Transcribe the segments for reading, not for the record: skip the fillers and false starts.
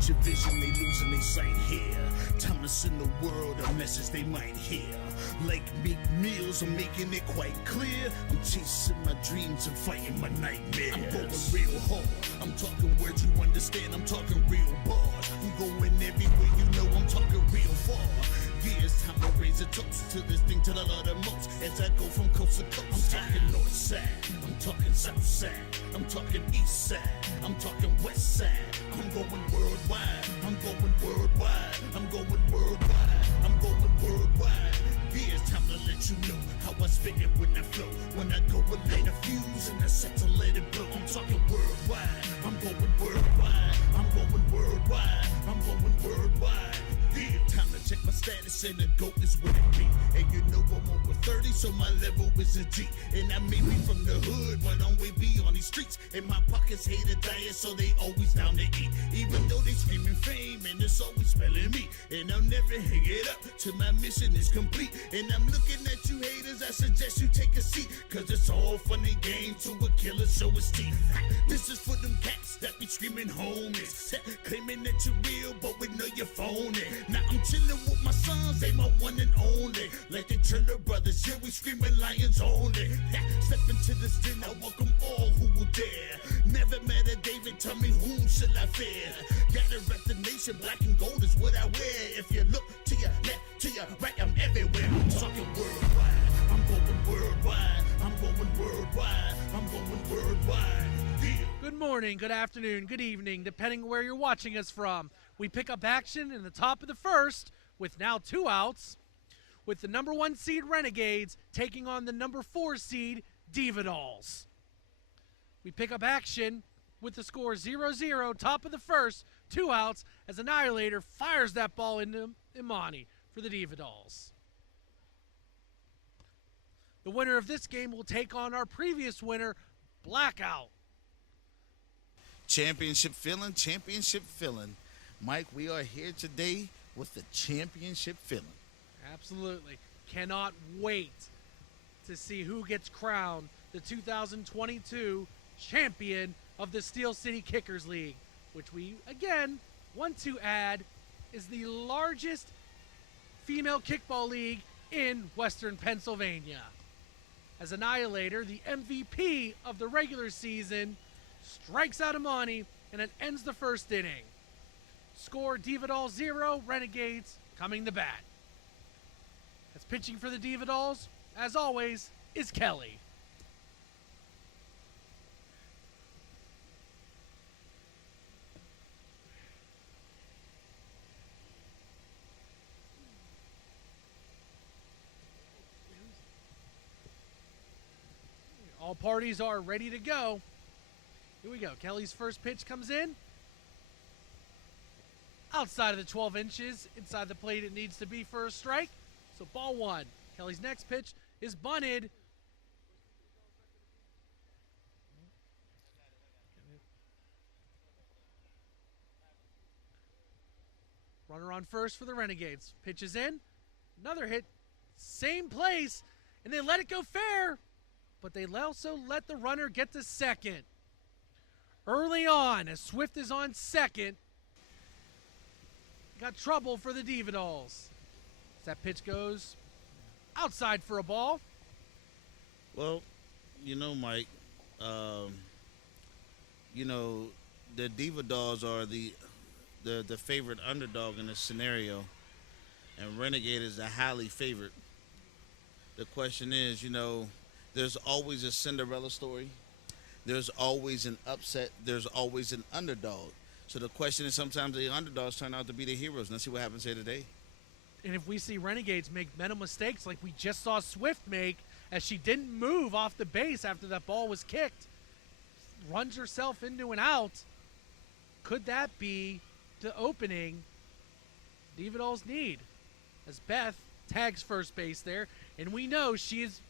with your vision, they losing their sight here. Time to send the world a message they might hear. Like Meek Mills, I'm making it quite clear. I'm chasing my dreams and fighting my nightmares. I'm going real hard. I'm talking words you understand. I'm talking real bars. I'm going everywhere you know. I'm talking real far. Yeah, it's time to raise a toast to this thing to the Lord the most. As I go from coast to coast, I'm talking north side. I'm talking south side. I'm talking east side. I'm talking west side. I'm going worldwide. I'm going worldwide. I'm going worldwide. I'm going worldwide. Yeah, it's time to let you know how I spit it when I flow. When I go and light a fuse and I set to let it blow. I'm talking worldwide. I'm going worldwide. I'm going worldwide. I'm going worldwide. Yeah, time to check my status and the GOAT is what it be. And you know I'm over 30, so my level is a G. And I may be from the hood, but I'm way beyond these streets. And my pockets hate a diet, so they always down to eat. Even though they screaming fame, and it's always spelling me. And I'll never hang it up till my mission is complete. And I'm looking at you haters, I suggest you take a seat. Cause it's all fun and game to a killer show his teeth. This is for them cats that be screaming homies. Claiming that you're real, but we know you're phony. Now I'm chillin' with my sons, they my one and only. Like the Turner brothers, yeah, we screaming lions only. Step into this den, I welcome all who will dare. Never met a David, tell me whom shall I fear? Gotta rep the nation, black and gold is what I wear. If you look to your left, to your right, I'm everywhere. I'm talking worldwide, I'm going worldwide. I'm going worldwide, I'm going worldwide. Yeah. Good morning, good afternoon, good evening, depending where you're watching us from. We pick up action in the top of the first with now 2 outs, with the number 1 seed Renegades taking on the number 4 seed Diva Dolls. We pick up action with the score 0-0, top of the first, 2 outs, as Annihilator fires that ball into Imani for the Diva Dolls. The winner of this game will take on our previous winner, Blackout. Championship feeling, championship feeling. Mike, we are here today with the championship feeling. Absolutely. Cannot wait to see who gets crowned the 2022 champion of the Steel City Kickers League, which we, again, want to add is the largest female kickball league in Western Pennsylvania. As Annihilator, the MVP of the regular season, strikes out Imani and it ends the first inning. Score Diva Dolls 0, Renegades coming to bat. As pitching for the Diva Dolls, as always, is Kelly. All parties are ready to go. Here we go. Kelly's first pitch comes in. Outside of the 12 inches, inside the plate it needs to be for a strike. So ball 1. Kelly's next pitch is bunted. Runner on first for the Renegades. Pitches in. Another hit. Same place. And they let it go fair. But they also let the runner get to second. Early on, as Swift is on second, got trouble for the Diva Dolls. As that pitch goes outside for a ball. Well, you know, Mike, you know, the Diva Dolls are the favorite underdog in this scenario, and Renegade is the highly favorite. The question is, you know, there's always a Cinderella story. There's always an upset. There's always an underdog. So the question is, sometimes the underdogs turn out to be the heroes. And let's see what happens here today. And if we see Renegades make mental mistakes like we just saw Swift make, as she didn't move off the base after that ball was kicked, runs herself into an out, could that be the opening Diva Dolls need? As Beth tags first base there, and we know she is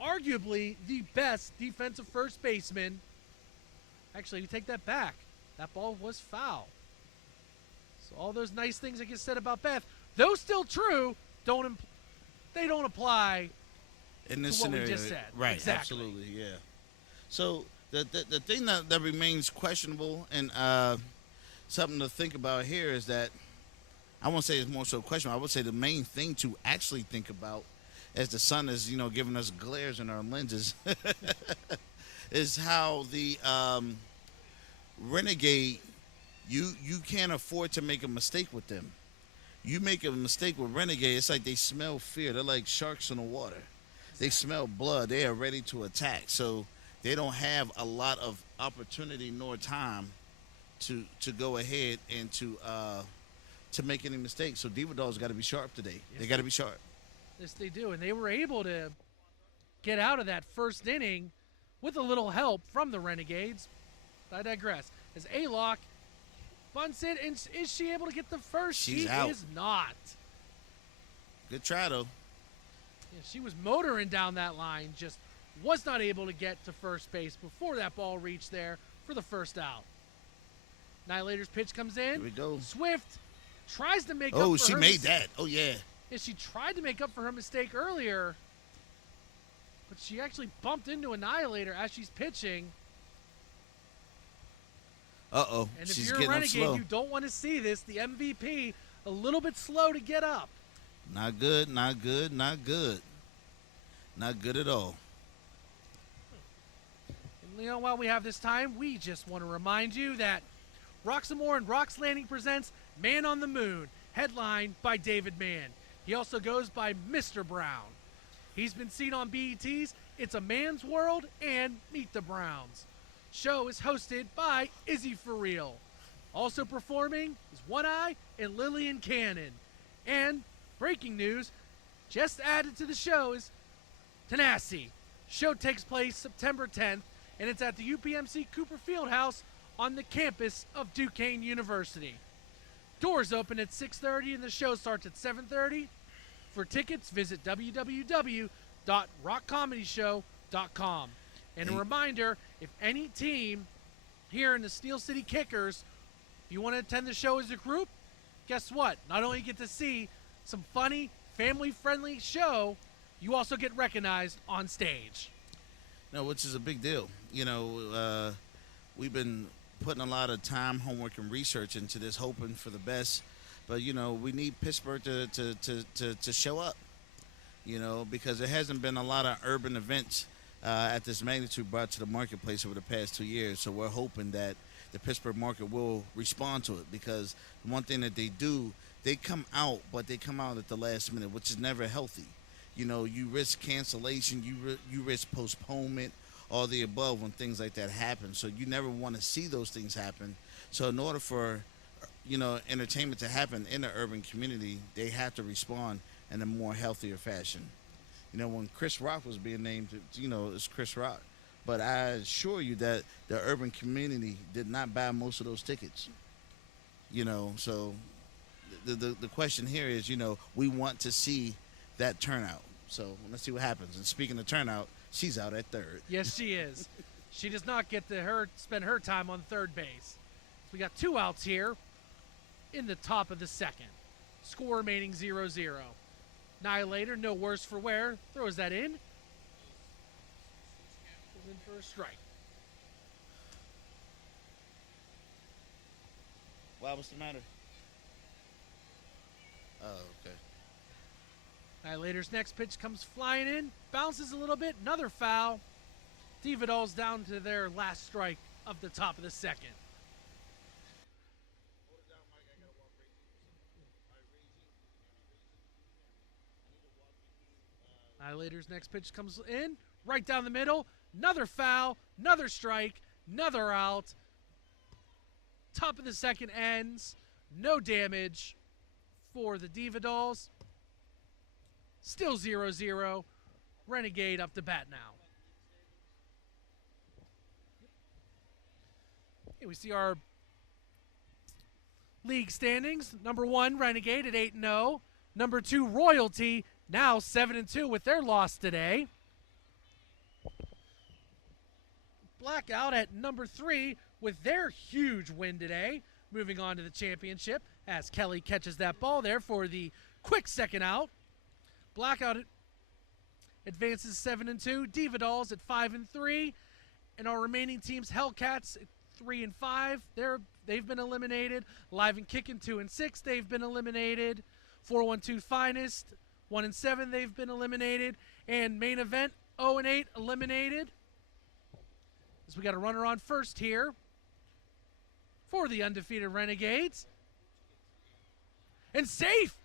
arguably the best defensive first baseman. Actually, we take that back. That ball was foul. So all those nice things that get said about Beth, though still true, they don't apply in this to what scenario. we just said. Right, exactly. Absolutely, yeah. So the thing that remains questionable, and something to think about here is that I won't say it's more so a question. I would say the main thing to actually think about, as the sun is, giving us glares in our lenses, is how the Renegade, you can't afford to make a mistake with them. You make a mistake with Renegade, it's like they smell fear. They're like sharks in the water. They smell blood. They are ready to attack. So they don't have a lot of opportunity nor time to go ahead and to make any mistakes. So Diva Dolls got to be sharp today. Yes, they got to be sharp. Yes, they do. And they were able to get out of that first inning with a little help from the Renegades. I digress. As A-Lock bunts it, and is she able to get the first? She's she out. Is not. Good try, though. Yeah, she was motoring down that line, just was not able to get to first base before that ball reached there for the first out. Annihilator's pitch comes in. Here we go. Swift tries to make up for Oh, she her made that. Oh, yeah. Yeah, she tried to make up for her mistake earlier, but she actually bumped into Annihilator as she's pitching. Uh-oh. And if She's you're a getting up Renegade, slow. you don't want to see this. The MVP, a little bit slow to get up. Not good, not good, not good. Not good at all. And, while we have this time, we just want to remind you that Roxamore and Rox Landing presents Man on the Moon, headlined by David Mann. He also goes by Mr. Brown. He's been seen on BET's It's a Man's World and Meet the Browns. Show is hosted by Izzy For Real. Also performing is One Eye and Lillian Cannon. And breaking news, just added to the show is Tanasi. Show takes place September 10th, and it's at the UPMC Cooper Fieldhouse on the campus of Duquesne University. Doors open at 6:30 and the show starts at 7:30. For tickets, visit www.rockcomedyshow.com. And a reminder, if any team here in the Steel City Kickers, if you want to attend the show as a group, guess what? Not only get to see some funny, family-friendly show, you also get recognized on stage. No, which is a big deal. We've been putting a lot of time, homework, and research into this, hoping for the best. But, we need Pittsburgh to show up, because there hasn't been a lot of urban events at this magnitude brought to the marketplace over the past 2 years. So we're hoping that the Pittsburgh market will respond to it, because one thing that they do, they come out, but they come out at the last minute, which is never healthy. You risk cancellation, you risk postponement, all the above when things like that happen. So you never want to see those things happen. So in order for, entertainment to happen in the urban community, they have to respond in a more healthier fashion. When Chris Rock was being named, it's Chris Rock. But I assure you that the urban community did not buy most of those tickets. So the question here is, we want to see that turnout. So let's see what happens. And speaking of turnout, she's out at third. Yes, she is. She does not get to spend her time on third base. So we got 2 outs here in the top of the second. Score remaining 0-0. Annihilator, no worse for wear, throws that in. Goes in for a strike. Wow, what's the matter? Oh, okay. Annihilator's next pitch comes flying in, bounces a little bit, another foul. Diva Dolls down to their last strike of the top of the second. Annihilator's next pitch comes in, right down the middle, another foul, another strike, another out. Top of the second ends, no damage for the Diva Dolls. Still 0-0. Renegade up to bat now. Here we see our league standings. Number 1, Renegade at 8-0. Number 2, Royalty, now 7-2 with their loss today. Blackout at number 3 with their huge win today. Moving on to the championship as Kelly catches that ball there for the quick second out. Blackout advances 7-2. Diva Dolls at 5-3. And our remaining teams, Hellcats at 3-5. They're they've been eliminated. Live and Kickin' 2 and 6, they've been eliminated. 412 Finest 1 and 7, they've been eliminated. And Main Event 0 and 8, eliminated. As we got a runner on first here for the undefeated Renegades. And safe.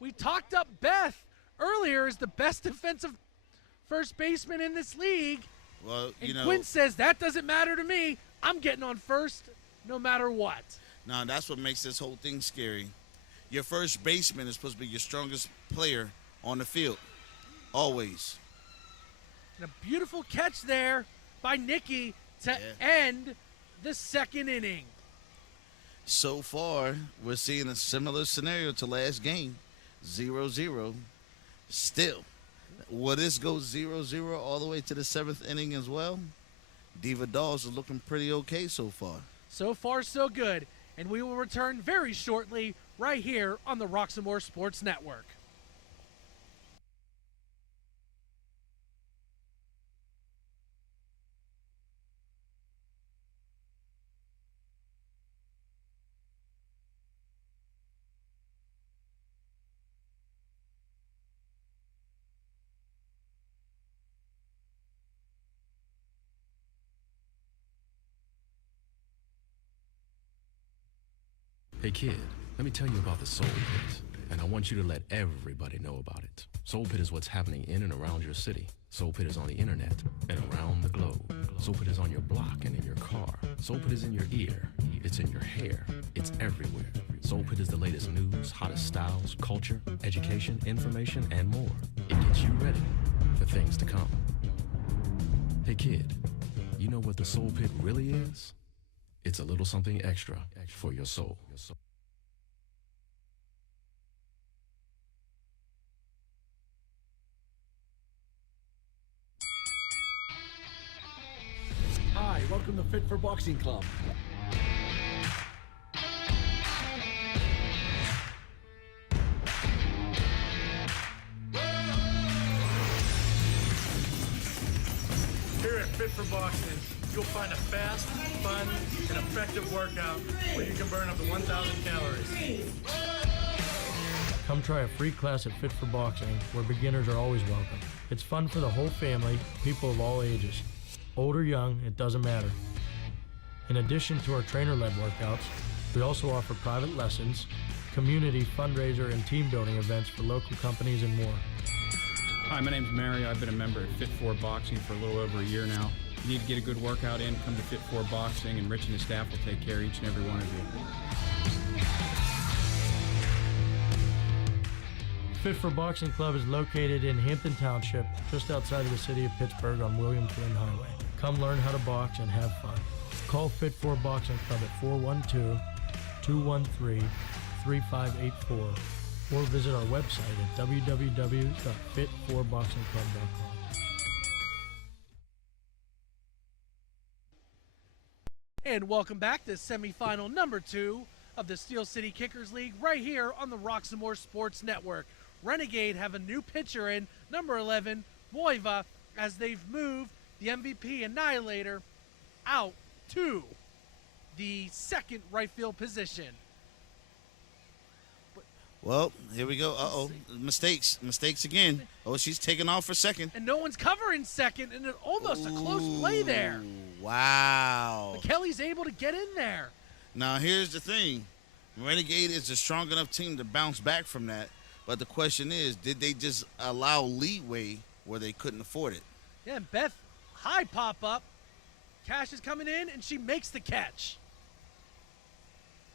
We talked up Beth earlier as the best defensive first baseman in this league. Well, and Quinn says, that doesn't matter to me. I'm getting on first no matter what. Now, that's what makes this whole thing scary. Your first baseman is supposed to be your strongest player on the field. Always. And a beautiful catch there by Nikki to end the second inning. So far, we're seeing a similar scenario to last game. 0-0. Still, will this go 0-0 all the way to the 7th inning as well? Diva Dolls is looking pretty okay so far. So far, so good. And we will return very shortly right here on the Roxamore Sports Network. Hey kid, let me tell you about the Soul Pit, and I want you to let everybody know about it. Soul Pit is what's happening in and around your city. Soul Pit is on the internet and around the globe. Soul Pit is on your block and in your car. Soul Pit is in your ear. It's in your hair. It's everywhere. Soul Pit is the latest news, hottest styles, culture, education, information, and more. It gets you ready for things to come. Hey kid, you know what the Soul Pit really is? It's a little something extra for your soul. Hi, welcome to Fit for Boxing Club. Here at Fit for Boxing, you'll find a fast, fun, and effective workout where you can burn up to 1,000 calories. Come try a free class at Fit for Boxing, where beginners are always welcome. It's fun for the whole family, people of all ages. Old or young, it doesn't matter. In addition to our trainer-led workouts, we also offer private lessons, community fundraiser and team building events for local companies and more. Hi, my name's Mary. I've been a member at Fit for Boxing for a little over a year now. If you need to get a good workout in, come to Fit for Boxing, and Rich and his staff will take care of each and every one of you. Fit for Boxing Club is located in Hampton Township, just outside of the city of Pittsburgh on William Flynn Highway. Come learn how to box and have fun. Call Fit for Boxing Club at 412-213-3584 or visit our website at www.fit4boxingclub.com. And welcome back to semifinal number 2 of the Steel City Kickers League right here on the Roxamore Sports Network. Renegade have a new pitcher in, number 11, Voiva, as they've moved the MVP Annihilator out to the second right field position. Well, here we go. Uh-oh. Mistakes again. Oh, she's taking off for second. And no one's covering second, and almost a close play there. Wow. But Kelly's able to get in there. Now, here's the thing. Renegade is a strong enough team to bounce back from that. But the question is, did they just allow leeway where they couldn't afford it? Yeah, and Beth, high pop-up. Cash is coming in, and she makes the catch.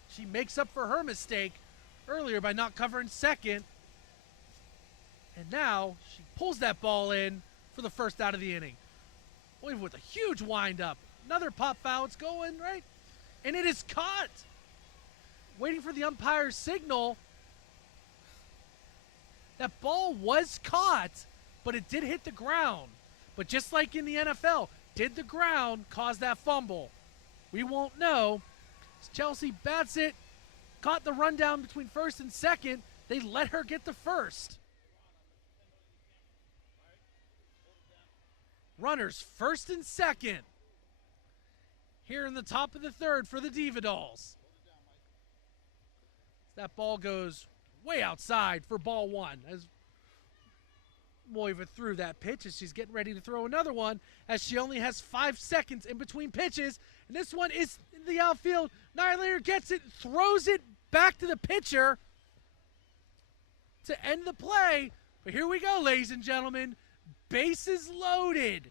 She makes up for her mistake earlier by not covering second. And now she pulls that ball in for the first out of the inning. Boy, with a huge wind-up. Another pop foul. It's going, right? And it is caught. Waiting for the umpire's signal. That ball was caught, but it did hit the ground. But just like in the NFL, did the ground cause that fumble? We won't know. As Chelsea bats it, caught the rundown between first and second. They let her get the first. Runners first and second. here in the top of the third for the Diva Dolls. That ball goes way outside for ball one as Moiva threw that pitch as she's getting ready to throw another one as she only has 5 seconds in between pitches. And this one is in the outfield. Annihilator gets it, throws it back to the pitcher to end the play. But here we go, ladies and gentlemen. Bases loaded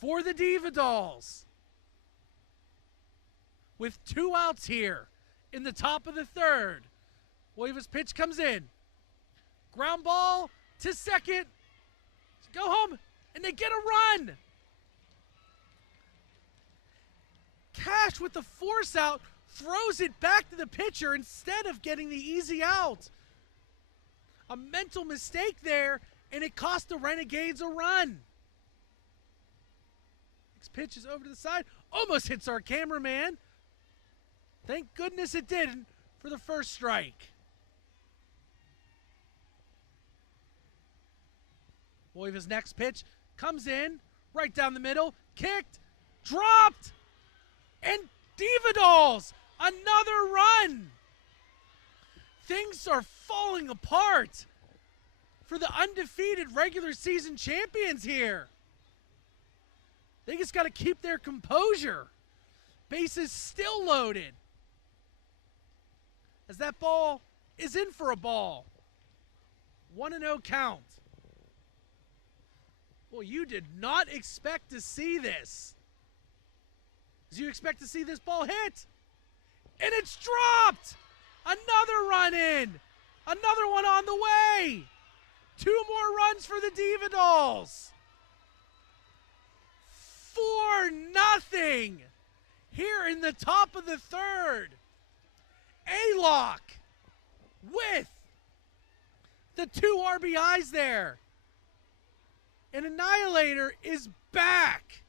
for the Diva Dolls. With 2 outs here in the top of the third. Moiva's pitch comes in. Ground ball to second. Go home, and they get a run. Cash with the force out throws it back to the pitcher instead of getting the easy out. A mental mistake there, and it cost the Renegades a run. Next pitch is over to the side. Almost hits our cameraman. Thank goodness it didn't for the first strike. Moiva's next pitch comes in, right down the middle, kicked, dropped, and Diva Dolls, another run. Things are falling apart for the undefeated regular season champions here. They just got to keep their composure. Bases still loaded. As that ball is in for a ball. 1-0 count. Well, you did not expect to see this. Did you expect to see this ball hit? And it's dropped! Another run in! Another one on the way! 2 more runs for the Diva Dolls! 4-0 here in the top of the third. A-Lock with the 2 RBIs there. And Annihilator is back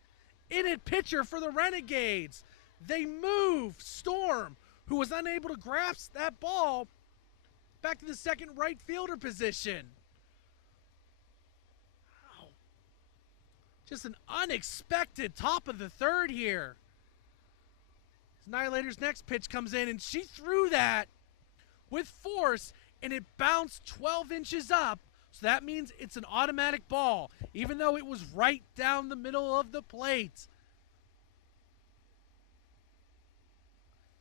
in at pitcher for the Renegades. They move Storm, who was unable to grasp that ball, back to the second right fielder position. Wow. Just an unexpected top of the third here. Annihilator's next pitch comes in, and she threw that with force, and it bounced 12 inches up. So that means it's an automatic ball, even though it was right down the middle of the plate.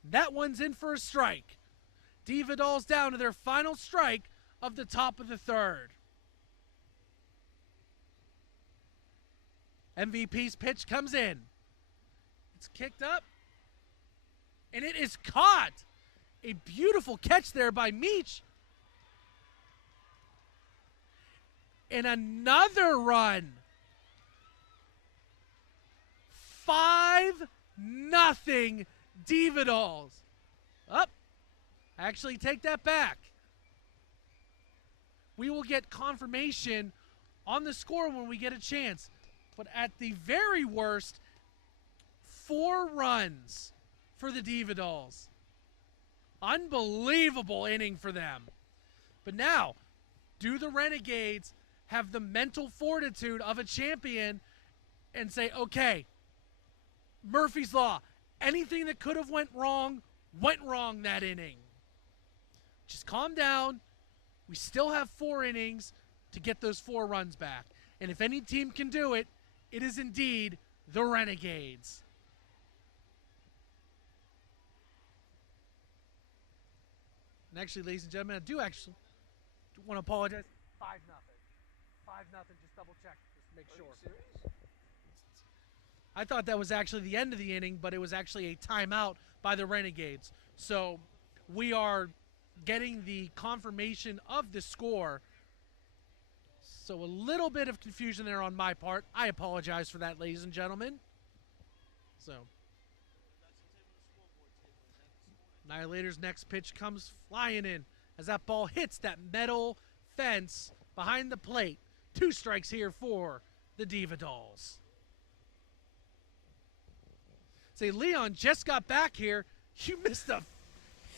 That one's in for a strike. Diva Dolls down to their final strike of the top of the third. MVP's pitch comes in. It's kicked up, and it is caught. A beautiful catch there by Meach. And another run. 5-0 Diva Dolls. Up. Actually, take that back. We will get confirmation on the score when we get a chance. But at the very worst, 4 runs for the Diva Dolls. Unbelievable inning for them. But now, do the Renegades have the mental fortitude of a champion and say, okay, Murphy's Law, anything that could have went wrong that inning. Just calm down. We still have 4 innings to get those 4 runs back. And if any team can do it, it is indeed the Renegades. And actually, ladies and gentlemen, I do actually want to apologize. 5-0. 5-0, just double check, just to make sure. Are you serious? I thought that was actually the end of the inning, but it was actually a timeout by the Renegades. So we are getting the confirmation of the score. So a little bit of confusion there on my part. I apologize for that, ladies and gentlemen. So Annihilator's next pitch comes flying in as that ball hits that metal fence behind the plate. 2 strikes here for the Diva Dolls. Say, Leon just got back here. You missed a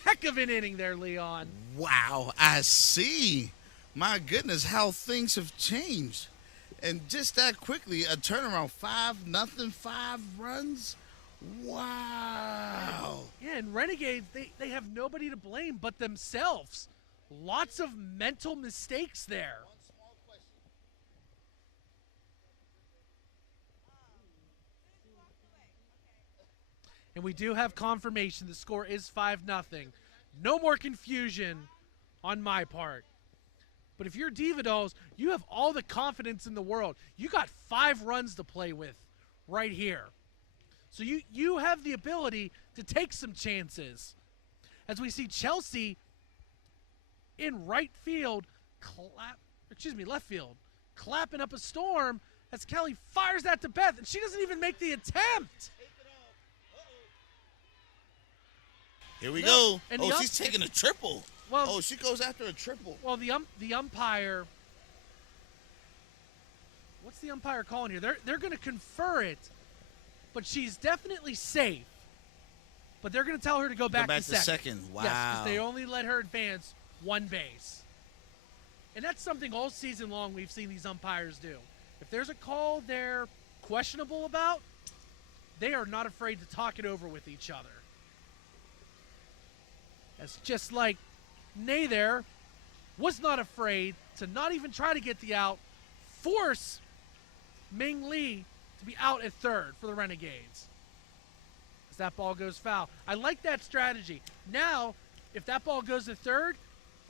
heck of an inning there, Leon. Wow, I see. My goodness, how things have changed. And just that quickly, a turnaround, 5-0, 5 runs. Wow. Yeah, and Renegades, they have nobody to blame but themselves. Lots of mental mistakes there. And we do have confirmation. The score is 5-0. No more confusion on my part. But if you're Diva Dolls, you have all the confidence in the world. You got 5 runs to play with right here. So you have the ability to take some chances. As we see Chelsea in left field, clapping up a storm as Kelly fires that to Beth, and she doesn't even make the attempt. Here we go. And She's taking a triple. Well, she goes after a triple. Well, the umpire, what's the umpire calling here? They're going to confer it, but she's definitely safe. But they're going to tell her to go back to second. Wow. Yes, because they only let her advance 1 base. And that's something all season long we've seen these umpires do. If there's a call they're questionable about, they are not afraid to talk it over with each other. That's just like Nay there was not afraid to not even try to get the out, force Ming Lee to be out at third for the Renegades. As that ball goes foul. I like that strategy. Now, if that ball goes to third,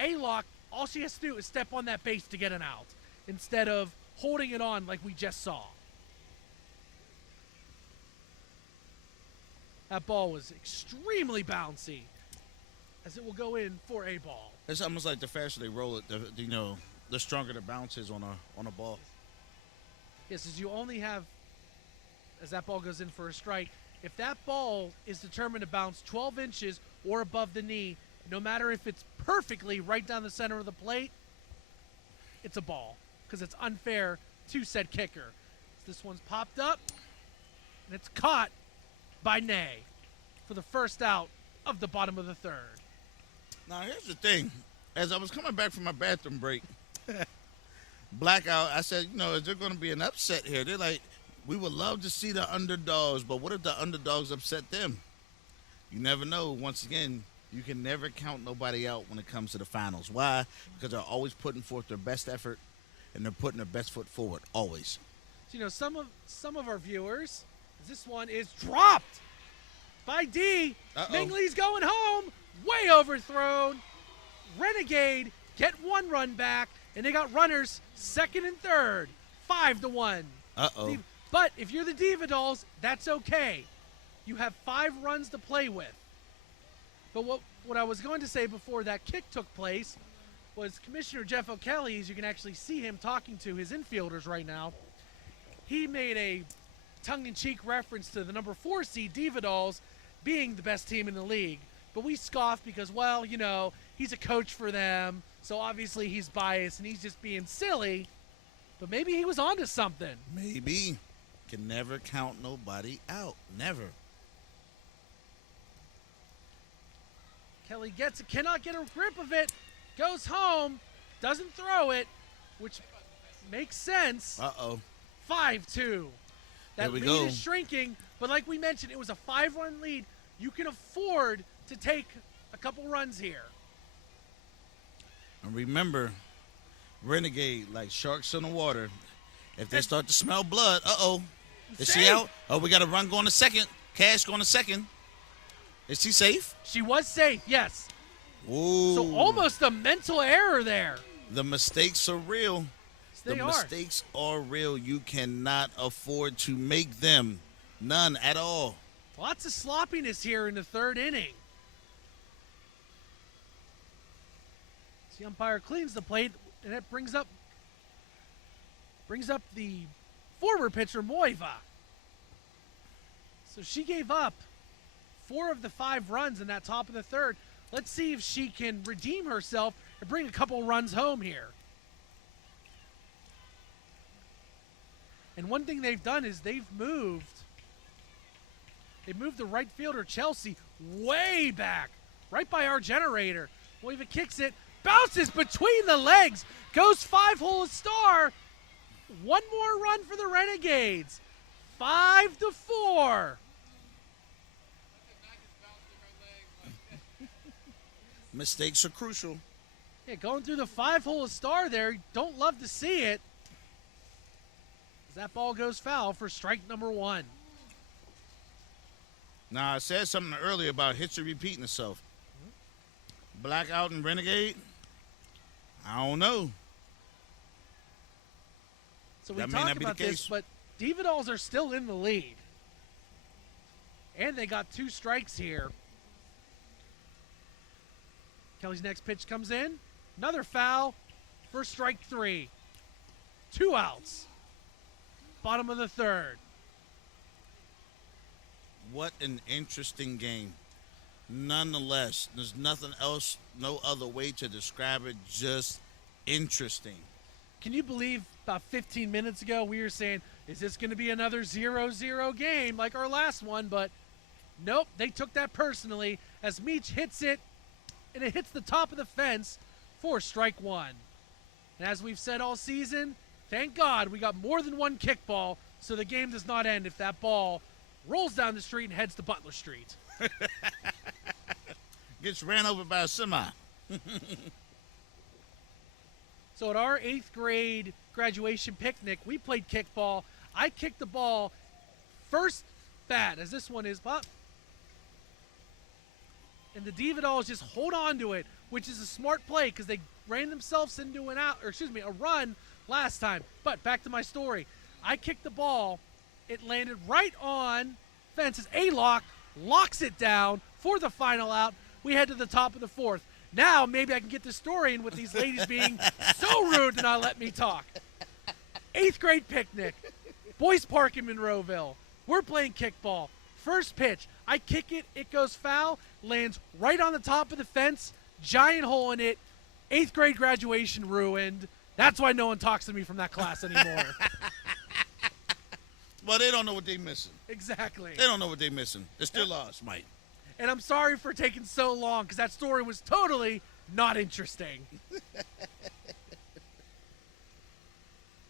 A-Lock, all she has to do is step on that base to get an out instead of holding it on like we just saw. That ball was extremely bouncy as it will go in for a ball. It's almost like the faster they roll it, the stronger the bounce is on a ball. Yes, as you only have, as that ball goes in for a strike, if that ball is determined to bounce 12 inches or above the knee, no matter if it's perfectly right down the center of the plate, it's a ball because it's unfair to said kicker. This one's popped up, and it's caught by Nay for the first out of the bottom of the third. Now, here's the thing. As I was coming back from my bathroom break, blackout, I said, is there going to be an upset here? They're like, we would love to see the underdogs, but what if the underdogs upset them? You never know. Once again, you can never count nobody out when it comes to the finals. Why? Because they're always putting forth their best effort, and they're putting their best foot forward, always. So, some of our viewers, this one is dropped by D. Ming Lee's going home. Way overthrown. Renegade get 1 run back, and they got runners second and third. 5-1. But if you're the Diva Dolls, that's okay. You have 5 runs to play with. But what I was going to say before that kick took place was Commissioner Jeff O'Kelly, as you can actually see him talking to his infielders right now, he made a tongue-in-cheek reference to the number 4 seed Diva Dolls being the best team in the league. But we scoffed because, well, he's a coach for them, so obviously he's biased and he's just being silly. But maybe he was onto something. Maybe. Can never count nobody out. Never. Kelly gets it, cannot get a grip of it, goes home, doesn't throw it, which makes sense. 5-2. That lead is shrinking, but like we mentioned, it was a 5-run lead. You can afford to take a couple runs here. And remember, Renegade, like sharks in the water, if they start to smell blood, is she out? We got a run going to second. Cash going to second. Is she safe? She was safe, yes. Ooh. So almost a mental error there. The mistakes are real. The mistakes are real. You cannot afford to make them. None at all. Lots of sloppiness here in the third inning. The umpire cleans the plate, and it brings up the forward pitcher, Moiva. So she gave up 4 of the 5 runs in that top of the third. Let's see if she can redeem herself and bring a couple runs home here. And one thing they've done is they've moved the right fielder, Chelsea, way back, right by our generator. Moiva kicks it, bounces between the legs, goes 5-hole star. 1 more run for the Renegades. 5-4. Mistakes are crucial. Yeah, going through the 5-hole star there. Don't love to see it. As that ball goes foul for strike number 1. Now, I said something earlier about history repeating itself. Blackout and Renegade, I don't know. So we That may talked not be the about this, case. but Diva Dolls are still in the lead. And they got 2 strikes here. Kelly's next pitch comes in. Another foul for strike 3. 2 outs. Bottom of the 3rd. What an interesting game. Nonetheless, there's nothing else, no other way to describe it, just interesting. Can you believe about 15 minutes ago we were saying, is this going to be another 0-0 game like our last one? But nope, they took that personally as Meach hits it, and it hits the top of the fence for strike 1. And as we've said all season, thank God we got more than one kickball, so the game does not end if that ball rolls down the street and heads to Butler Street. Gets ran over by a semi. So at our 8th grade graduation picnic, we played kickball. I kicked the ball first bat, as this one is, pop. And the Diva Dolls just hold on to it, which is a smart play because they ran themselves into a run last time. But back to my story. I kicked the ball. It landed right on fences. A-Lock locks it down for the final out. We head to the top of the 4th. Now maybe I can get the story in with these ladies being so rude to not let me talk. 8th grade picnic. Boys Park in Monroeville. We're playing kickball. First pitch. I kick it. It goes foul. Lands right on the top of the fence. Giant hole in it. 8th grade graduation ruined. That's why no one talks to me from that class anymore. Well, they don't know what they're missing. Exactly. They don't know what they're missing. They're still lost, Mike. And I'm sorry for taking so long because that story was totally not interesting.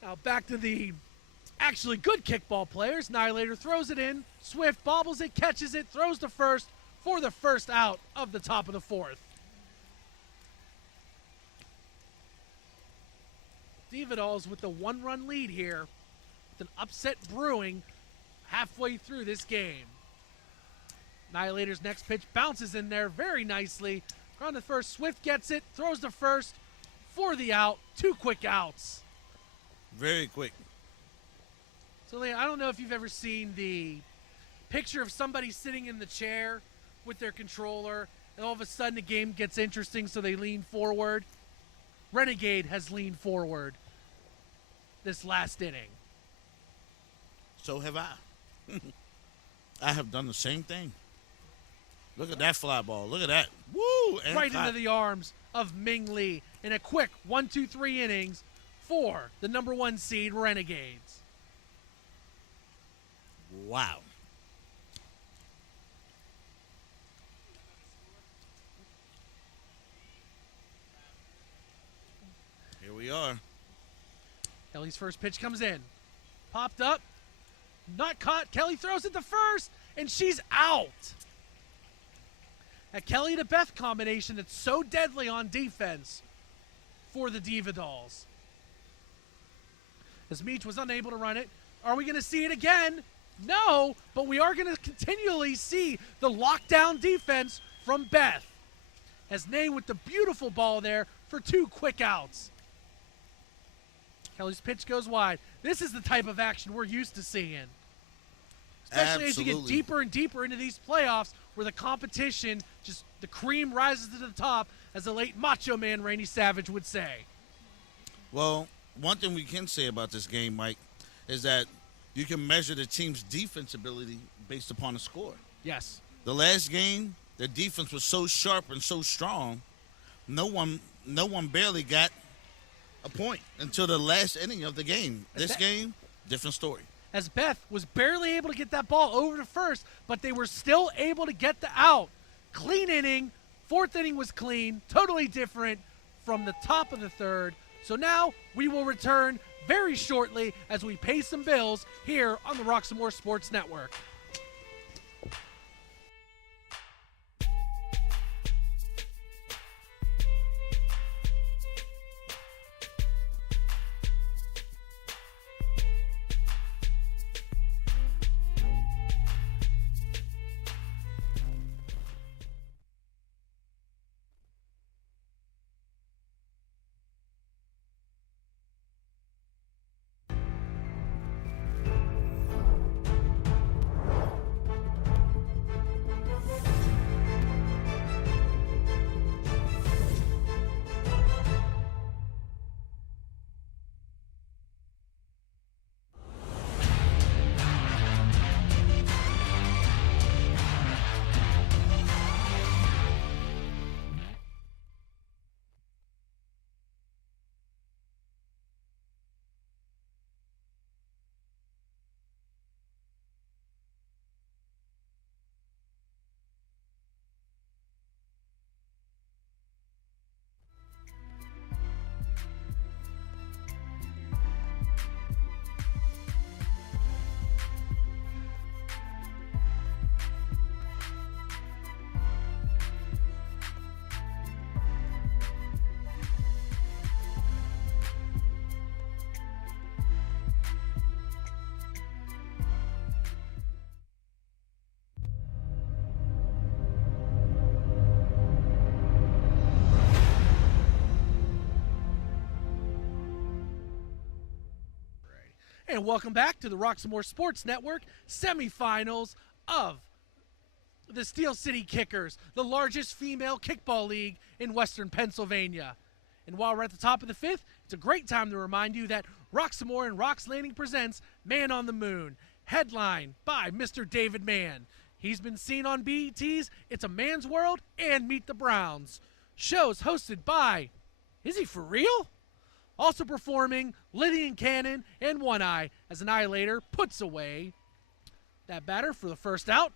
Now back to the actually good kickball players. Annihilator throws it in. Swift bobbles it, catches it, throws to first for the first out of the top of the 4th. Diva Dolls with the 1-run lead here. With an upset brewing halfway through this game. Annihilator's next pitch bounces in there very nicely. Ground to first. Swift gets it, throws to first for the out. 2 quick outs. Very quick. So, Leah, I don't know if you've ever seen the picture of somebody sitting in the chair with their controller, and all of a sudden the game gets interesting, so they lean forward. Renegade has leaned forward this last inning. So have I. I have done the same thing. Look at that fly ball. Look at that. Woo! And Right caught. into the arms of Ming Lee in a quick 1-2-3 innings for the number 1 seed Renegades. Wow. Here we are. Kelly's first pitch comes in. Popped up. Not caught. Kelly throws it to first, and she's out. A Kelly to Beth combination that's so deadly on defense for the Diva Dolls. As Meach was unable to run it. Are we going to see it again? No, but we are going to continually see the lockdown defense from Beth. As Nay with the beautiful ball there for 2 quick outs. Kelly's pitch goes wide. This is the type of action we're used to seeing. Especially as you get Absolutely. deeper and deeper into these playoffs where the competition, just the cream rises to the top, as the late Macho Man Randy Savage would say. Well, one thing we can say about this game, Mike, is that you can measure the team's defense ability based upon the score. Yes. The last game, the defense was so sharp and so strong, no one barely got a point until the last inning of the game. This game, different story. As Beth was barely able to get that ball over to first, but they were still able to get the out. Clean inning. 4th inning was clean. Totally different from the top of the 3rd. So now we will return very shortly as we pay some bills here on the Roxamore Sports Network. And welcome back to the Roxamore Sports Network semifinals of the Steel City Kickers, the largest female kickball league in Western Pennsylvania. And while we're at the top of the fifth, it's a great time to remind you that Roxamore and Rox Landing presents Man on the Moon, headlined by Mr. David Mann. He's been seen on BET's It's a Man's World and Meet the Browns. Shows hosted by, is he for real? Also performing Lydian Cannon and One Eye as Annihilator puts away that batter for the first out.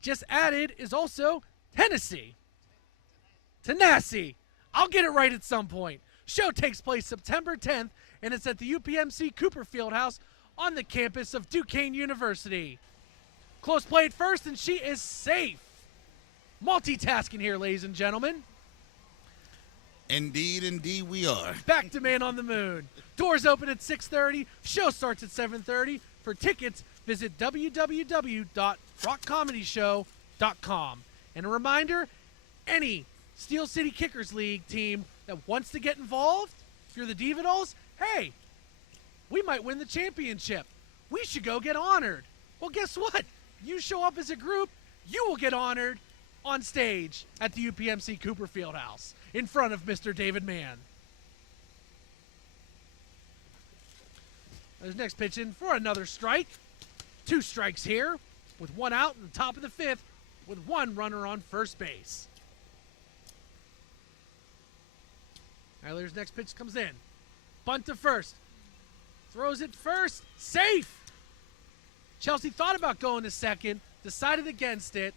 Just added is also Tennessee. Tenacity. I'll get it right at some point. Show takes place September 10th, and it's at the UPMC Cooper Fieldhouse on the campus of Duquesne University. Close play at first, and she is safe. Multitasking here, ladies and gentlemen. Indeed we are. Back to Man on the Moon. Doors open at 6:30. Show starts at 7:30. For tickets, visit www.rockcomedyshow.com. And a reminder, any Steel City Kickers League team that wants to get involved, if you're the Diva Dolls, hey, we might win the championship. We should go get honored. Well, guess what? You show up as a group, you will get honored on stage at the UPMC Cooper Fieldhouse in front of Mr. David Mann. There's next pitch in for another strike. 2 strikes here with 1 out in the top of the 5th with 1 runner on first base. Tyler's next pitch comes in. Bunt to first. Throws it first. Safe! Chelsea thought about going to second, decided against it.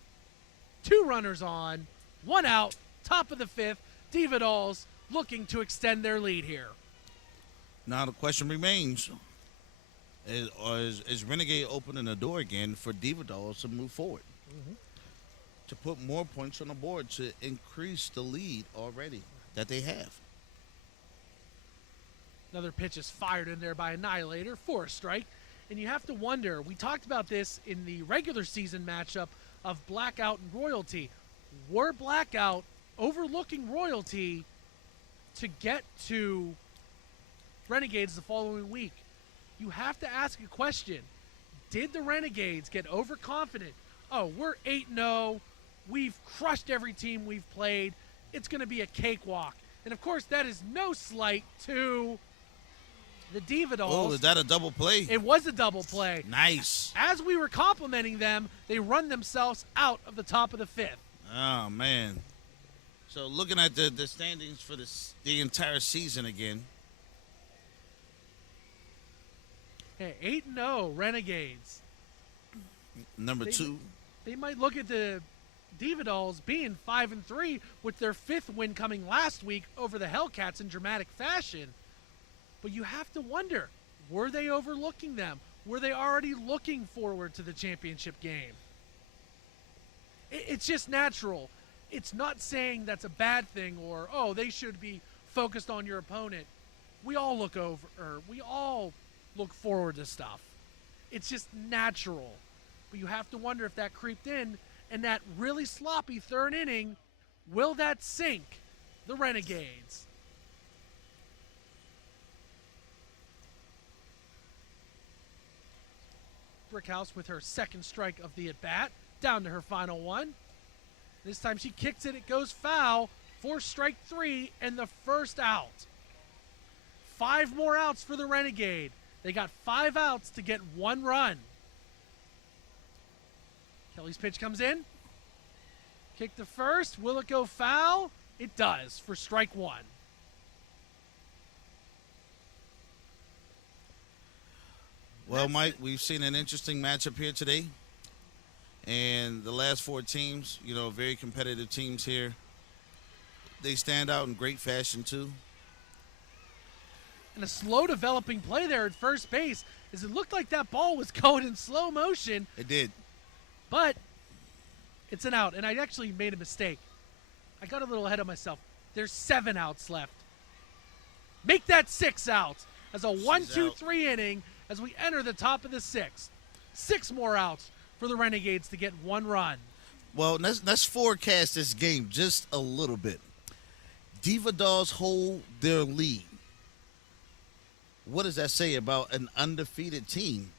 2 runners on, 1 out, top of the 5th. Diva Dolls looking to extend their lead here. Now the question remains, is Renegade opening the door again for Diva Dolls to move forward? To put more points on the board to increase the lead already that they have. Another pitch is fired in there by Annihilator for a strike. And you have to wonder, we talked about this in the regular season matchup of Blackout and Royalty. Were Blackout overlooking Royalty to get to Renegades the following week? You have to ask a question. Did the Renegades get overconfident? Oh, we're 8-0. We've crushed every team we've played. It's going to be a cakewalk. And, of course, that is no slight to the Diva Dolls. Oh, is that a double play? It was a double play. Nice. As we were complimenting them, they run themselves out of the top of the 5th. Oh, man. So looking at the standings for the entire season again. Hey, 8-0 Renegades. Number 2. They might look at the Diva Dolls being 5-3 with their 5th win coming last week over the Hellcats in dramatic fashion. But you have to wonder, were they overlooking them? Were they already looking forward to the championship game? It's just natural. It's not saying that's a bad thing or, oh, they should be focused on your opponent. We all look forward to stuff. It's just natural. But you have to wonder if that creeped in, and that really sloppy 3rd inning, will that sink the Renegades? Brickhouse with her 2nd strike of the at-bat, down to her final one. This time she kicks it, it goes foul for strike 3 and the first out. 5 more outs for the Renegade. They got 5 outs to get 1 run. Kelly's pitch comes in. Kick to first. Will it go foul? It does for strike 1. Well, Mike, we've seen an interesting matchup here today. And the last 4 teams, very competitive teams here. They stand out in great fashion, too. And a slow developing play there at first base, as it looked like that ball was going in slow motion. It did. But it's an out, and I actually made a mistake. I got a little ahead of myself. There's 7 outs left. Make that 6 outs as a 1-2-3 inning as we enter the top of the 6th. 6 more outs for the Renegades to get 1 run. Well, let's forecast this game just a little bit. Diva Dolls hold their lead. what does that say about an undefeated team?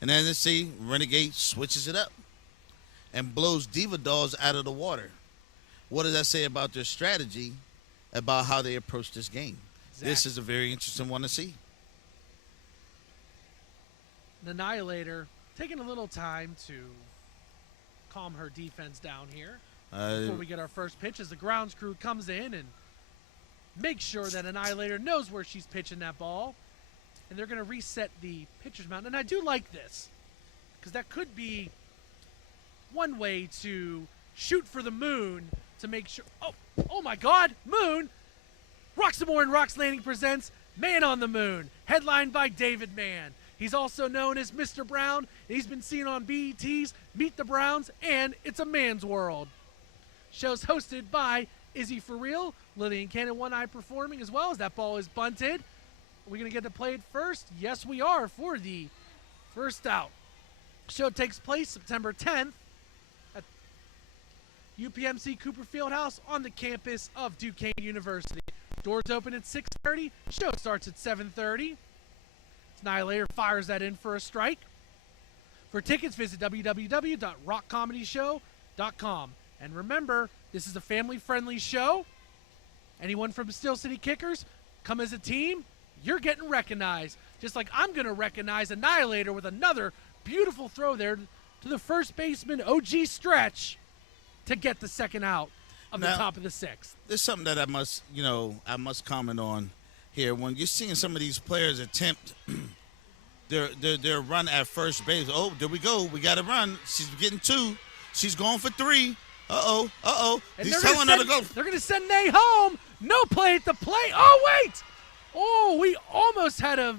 And then let's see, Renegade switches it up and blows Diva Dolls out of the water. What does that say about their strategy, about how they approach this game? Exactly. This is a very interesting one to see. The Annihilator taking a little time to calm her defense down here before we get our first pitch as the grounds crew comes in and makes sure that Annihilator knows where she's pitching that ball. And they're going to reset the pitcher's mound. And I do like this because that could be one way to shoot for the moon to make sure. Oh my God, Moon! Roxamore and Rox Landing presents Man on the Moon, headlined by David Mann. He's also known as Mr. Brown, and he's been seen on BET's Meet the Browns and It's a Man's World. Show's hosted by Izzy For Real, Lillian Cannon One Eye performing as well as that ball is bunted. Are we going to get to play it first? Yes, we are for the first out. Show takes place September 10th at UPMC Cooper Fieldhouse on the campus of Duquesne University. Doors open at 6:30. Show starts at 7:30. Annihilator fires that in for a strike. For tickets, visit www.rockcomedyshow.com. And remember, this is a family-friendly show. Anyone from Steel City Kickers, come as a team. You're getting recognized. Just like I'm going to recognize Annihilator with another beautiful throw there to the first baseman, OG Stretch, to get the second out of the top of the sixth. There's something that I must comment on here. When you're seeing some of these players attempt their run at first base. Oh, there we go. We got to run. She's getting two. She's going for three. Uh-oh. And He's telling her to go. They're going to send Nay home. No play at the plate. Oh, wait. Oh, we almost had a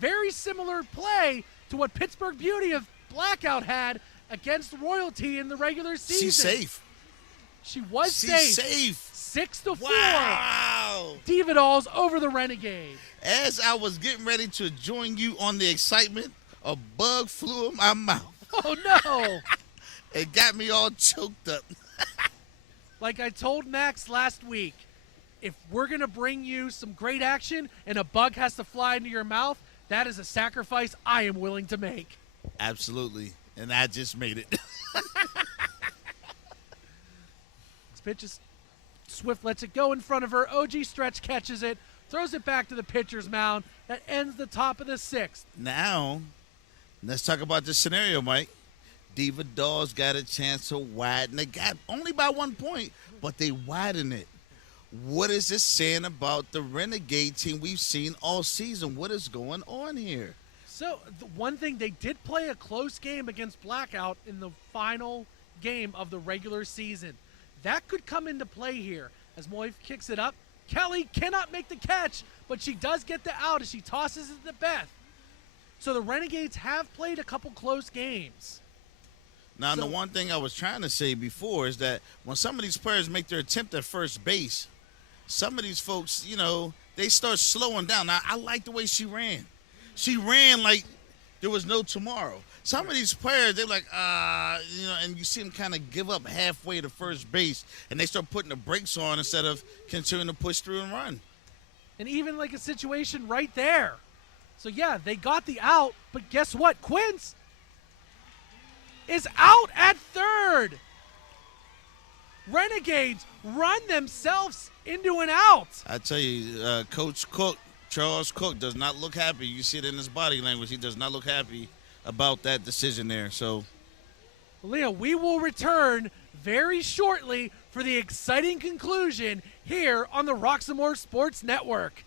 very similar play to what Pittsburgh Beauty of Blackout had against Royalty in the regular season. She's safe. She was She's safe. safe. 6-4. Wow. Diva Dolls over the Renegade. As I was getting ready to join you on the excitement, a bug flew in my mouth. Oh, no. It got me all choked up. Like I told Max last week, if we're going to bring you some great action and a bug has to fly into your mouth, that is a sacrifice I am willing to make. Absolutely. And I just made it. This pitch is Swift lets it go in front of her. OG Stretch catches it, throws it back to the pitcher's mound. That ends the top of the sixth. Now, let's talk about this scenario, Mike. Diva Dolls got a chance to widen the gap, only by 1 point, but they widen it. What is this saying about the Renegade team we've seen all season? What is going on here? So, the one thing, they did play a close game against Blackout in the final game of the regular season. That could come into play here as Moive kicks it up. Kelly cannot make the catch, but she does get the out as she tosses it to Beth. So the Renegades have played a couple close games. Now, the one thing I was trying to say before is that when some of these players make their attempt at first base, some of these folks, they start slowing down. Now, I like the way she ran. She ran like there was no tomorrow. Some of these players, they're like, and you see them kind of give up halfway to first base, and they start putting the brakes on instead of continuing to push through and run. And even like a situation right there. So, yeah, they got the out, but guess what? Quince is out at third. Renegades run themselves into an out. I tell you, Coach Cook, Charles Cook, does not look happy. You see it in his body language. He does not look happy about that decision there. So, Leo, we will return very shortly for the exciting conclusion here on the Roxamore Sports Network.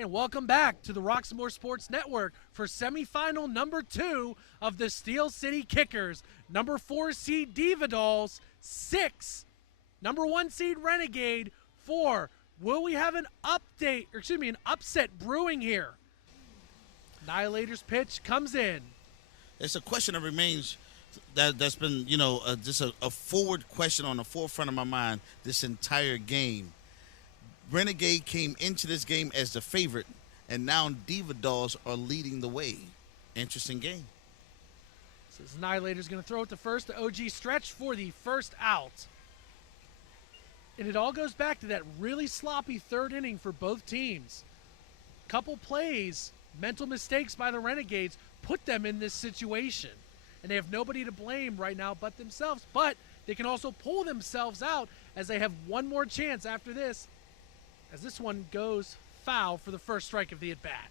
And welcome back to the Roxamore Sports Network for semifinal number 2 of the Steel City Kickers. Number 4 seed Diva Dolls, 6. Number 1 seed Renegade, 4. Will we have an upset brewing here? Annihilator's pitch comes in. It's a question that remains that's been, just a forward question on the forefront of my mind this entire game. Renegade came into this game as the favorite, and now Diva Dolls are leading the way. Interesting game. So Annihilator's going to throw it to first. The OG stretch for the first out. And it all goes back to that really sloppy third inning for both teams. Couple plays, mental mistakes by the Renegades put them in this situation. And they have nobody to blame right now but themselves. But they can also pull themselves out as they have one more chance after this, as this one goes foul for the first strike of the at-bat.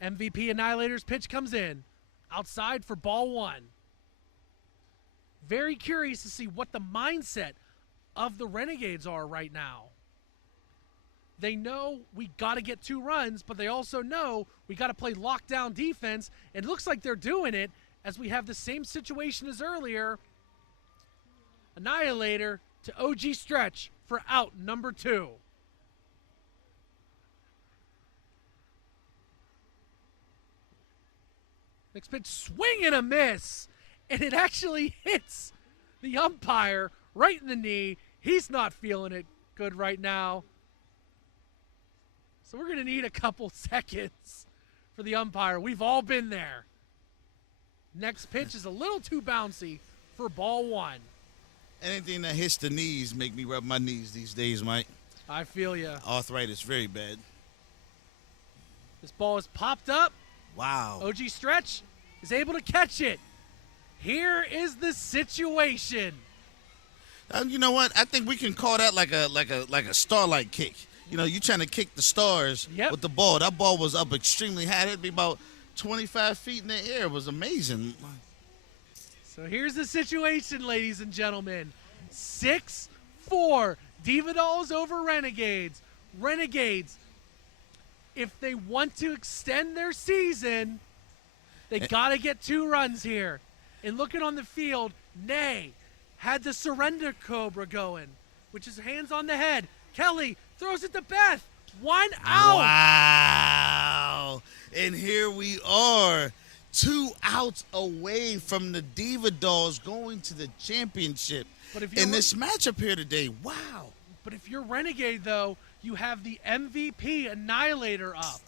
MVP Annihilator's pitch comes in. Outside for ball 1. Very curious to see what the mindset of the Renegades are right now. They know we got to get 2 runs, but they also know we got to play lockdown defense, and it looks like they're doing it as we have the same situation as earlier. Annihilator to OG stretch for out number 2. Next pitch, swing and a miss. And it actually hits the umpire right in the knee. He's not feeling it good right now. So we're going to need a couple seconds for the umpire. We've all been there. Next pitch is a little too bouncy for ball 1. Anything that hits the knees make me rub my knees these days, Mike. I feel ya. Arthritis, very bad. This ball is popped up. Wow. OG stretch is able to catch it. Here is the situation. You know what? I think we can call that like a starlight kick. You trying to kick the stars with the ball. That ball was up extremely high. It'd be about 25 feet in the air. It was amazing. So here's the situation, ladies and gentlemen. 6-4. Diva Dolls over Renegades. Renegades, if they want to extend their season, they got to get 2 runs here. And looking on the field, Nay had the surrender cobra going, which is hands on the head. Kelly throws it to Beth. 1 out. Wow. And here we are, 2 outs away from the Diva Dolls going to the championship. But if you're in this matchup here today, wow. But if you're Renegade, though, you have the MVP Annihilator up.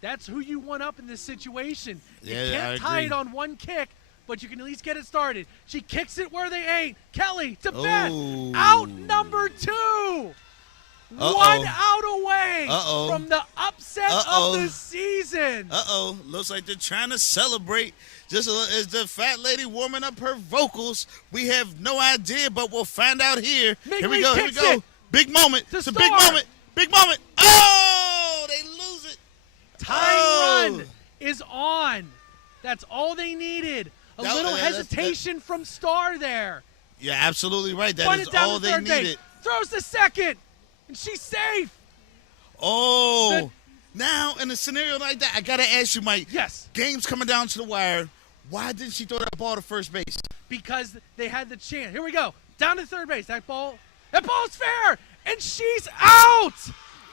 That's who you want up in this situation. You can't tie it on one kick, but you can at least get it started. She kicks it where they ain't. Kelly to Beth. Out number 2. 1 out away from the upset of the season. Looks like they're trying to celebrate. Just as the fat lady warming up her vocals. We have no idea, but we'll find out here. Here we go. Big moment. It's a big moment. Big moment. Oh, they lose it. Tying run is on. That's all they needed. A little hesitation from Star there. You're absolutely right. That is all they needed. Throws the second, and she's safe. Now in a scenario like that, I got to ask you, Mike. Yes. Game's coming down to the wire. Why didn't she throw that ball to first base? Because they had the chance. Here we go. Down to third base. That ball's fair, and she's out.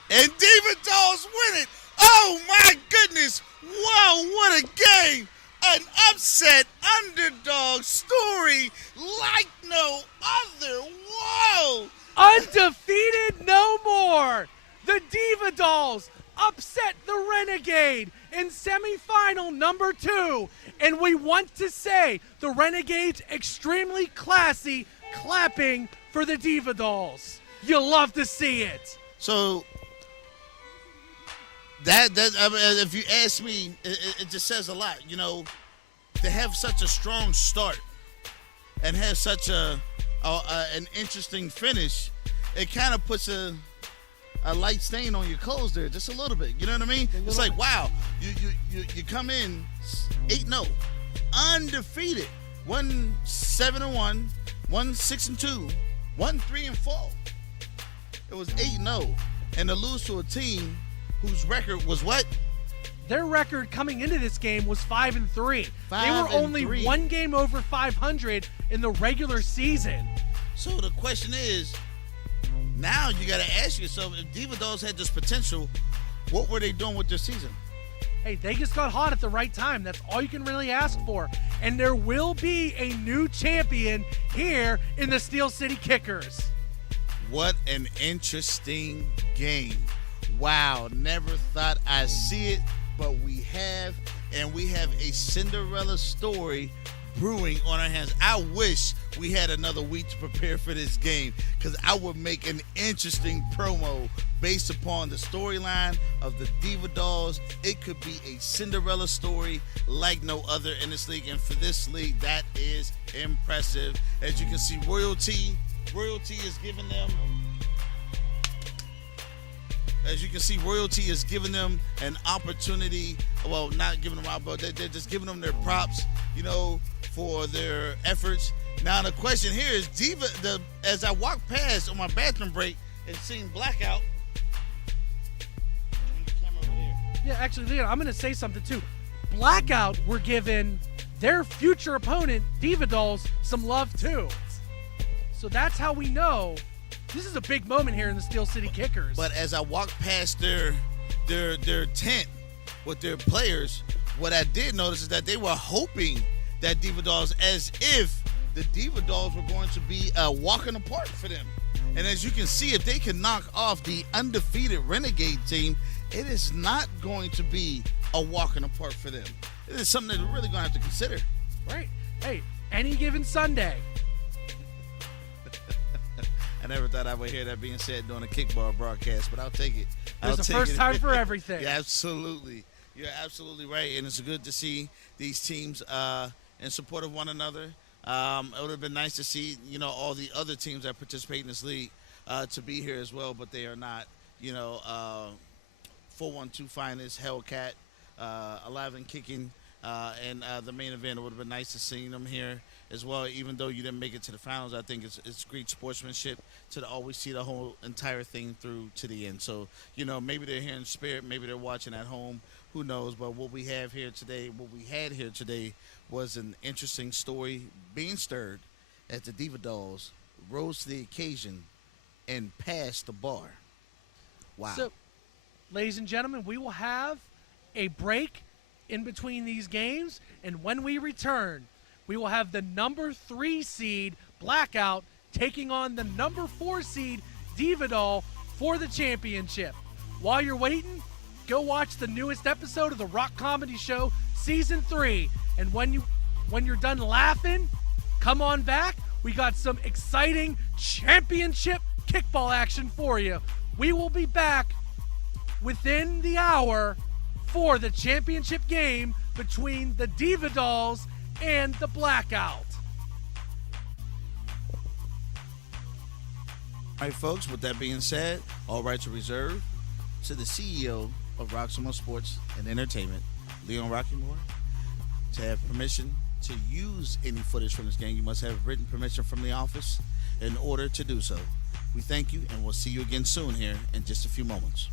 And Diva Dolls win it. Oh, my goodness. Wow, what a game. An upset underdog story like no other. Whoa. Undefeated no more. The Diva Dolls upset the Renegade in semifinal number 2. And we want to say the Renegades extremely classy, clapping for the Diva Dolls. You love to see it. So that I mean, if you ask me, it just says a lot. To have such a strong start and have such an interesting finich, it kind of puts a light stain on your clothes there, just a little bit. You know what I mean? It's like, wow, you come in 8-0, undefeated. One 7-1, one 6-2, one 3-4. It was 8-0, and to lose to a team whose record was what? Their record coming into this game was 5-3. They were 5-3. only one game over 500 in the regular season. So the question is, now you got to ask yourself, if Diva Dolls had this potential, what were they doing with their season? Hey, they just got hot at the right time. That's all you can really ask for. And there will be a new champion here in the Steel City Kickers. What an interesting game. Wow, never thought I'd see it, but we have, and we have a Cinderella story brewing on our hands. I wish we had another week to prepare for this game, because I would make an interesting promo based upon the storyline of the Diva Dolls. It could be a Cinderella story like no other in this league, and for this league, that is impressive. As you can see, Royalty is giving them, as you can see, Royalty is giving them an opportunity. Well, not giving them out, but they're just giving them their props, you know, for their efforts. Now, the question here is, as I walked past on my bathroom break and seen Blackout. Yeah, actually, Leon, I'm going to say something too. Blackout were giving their future opponent, Diva Dolls, some love too. So that's how we know this is a big moment here in the Steel City Kickers. But as I walked past their tent with their players, what I did notice is that they were hoping that Diva Dolls, as if the Diva Dolls were going to be walking apart for them. And as you can see, if they can knock off the undefeated Renegade team, it is not going to be a walking apart for them. It is something that we're really going to have to consider. Right. Hey, any given Sunday. I never thought I would hear that being said during a kickball broadcast, but I'll take it. There's a first time for everything. Yeah, absolutely. You're absolutely right, and it's good to see these teams in support of one another. It would have been nice to see, you know, all the other teams that participate in this league to be here as well, but they are not. You know, 412 Finest, Hellcat, Alive and Kicking, and the main event. It would have been nice to see them here as well. Even though you didn't make it to the finals, I think it's great sportsmanship to always see the whole entire thing through to the end. So, you know, maybe they're here in spirit, maybe they're watching at home, who knows. But what we had here today was an interesting story being stirred as the Diva Dolls rose to the occasion and passed the bar. Wow. So, ladies and gentlemen, we will have a break in between these games, and when we return, we will have the number 3 seed Blackout taking on the number 4 seed Diva Doll for the championship. While you're waiting, go watch the newest episode of the Rock Comedy Show Season 3. And when you're done laughing, come on back. We got some exciting championship kickball action for you. We will be back within the hour for the championship game between the Diva Dolls and the Blackout. All right, folks, with that being said, all rights are reserved to the CEO of Roxamore Sports and Entertainment, Leon Rockymore. To have permission to use any footage from this game, you must have written permission from the office in order to do so. We thank you, and we'll see you again soon here in just a few moments.